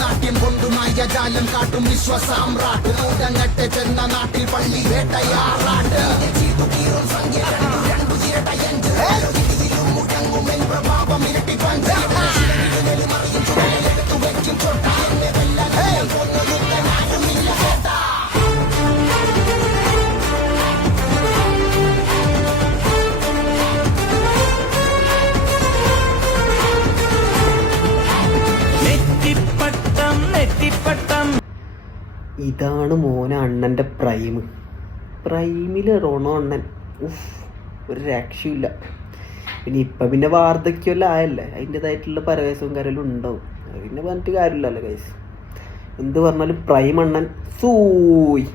നാട്യം കൊണ്ടുമായ ജാലം കാട്ടും വിശ്വസാമ്രാട്ട് മൂടങ്ങട്ടെ ചെന്ന നാട്ടിൽ പള്ളി വേട്ടയാറാട്ട് മുടങ്ങുമെൻ പ്രഭാവം ഇരട്ടി വെക്കും ചൊട്ട എന്നെ വെല്ലാൻ കൊന്നൊരുത്തനാരുമില്ല ചേട്ടാ. ഇതാണ് മോനെ അണ്ണൻ്റെ പ്രൈമില് റോണോ അണ്ണൻ. ഒരു രക്ഷയില്ല. പിന്നെ വാർദ്ധക്യമല്ല ആയല്ലേ, അതിൻ്റെതായിട്ടുള്ള പരവേശവും കാര്യമെല്ലാം ഉണ്ടാവും. പിന്നെ പറഞ്ഞിട്ട് കാര്യമില്ലല്ലോ ഗൈസ്. എന്ത് പറഞ്ഞാലും പ്രൈം അണ്ണൻ സൂയ്.